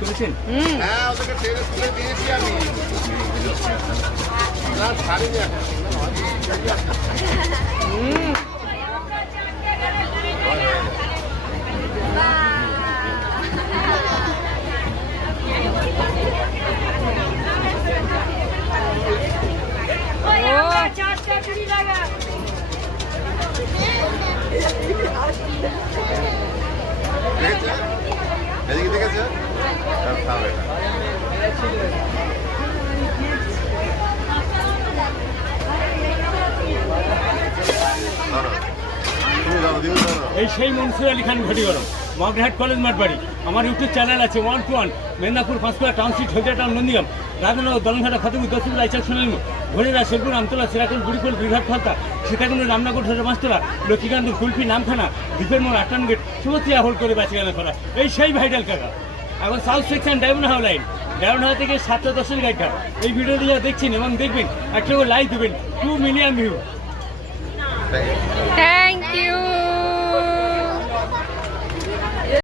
করেছেন? হ্যাঁ, ওদেরকে ট্রেনে তুলে দিয়েছি আমি। না, ছাড়িনি এখন। দেখেছে? এদিকে দেখেছে? তার খাবে না। ধরো। তুমি ধরো, তুমি ধরো। এই সেই মনসুর আলী খান ঘটিগরম, মগরাহাট কলেজ মাঠ বাড়ি। আমার ইউটিউব চ্যানেল আছে 1 to 1, Medinipur, Panskura township, Haldia town, Nandigram, Rajnagar, Dalanghata, Fatepur, Dashpur, Raichak, Sonali, ঘড়িরা, শেরপুর, আমতলা, সিরাকুল, বুড়িখোল, বীরঘাট, ফলতা, সীতাকুণ্ড, রামনগর, পাঁচতলা, লক্ষ্মীকান্ত, কুলফি, নামখানা, দ্বীপের মোড়, আটান গেট, সমস্ত হোল্ড করে বেচাকেনা করা। এই সেই ভাইরাল কাকা। এখন সাউথ সেকশন ডায়মন্ড হাওয়া লাইন, ডায়মন্ড হাওয়া থেকে 7টা 10 গাড়িটা। এই ভিডিওটি যা দেখছেন এবং দেখবেন, একটা করে লাইক দেবেন, 2 million view. Thank you. Thank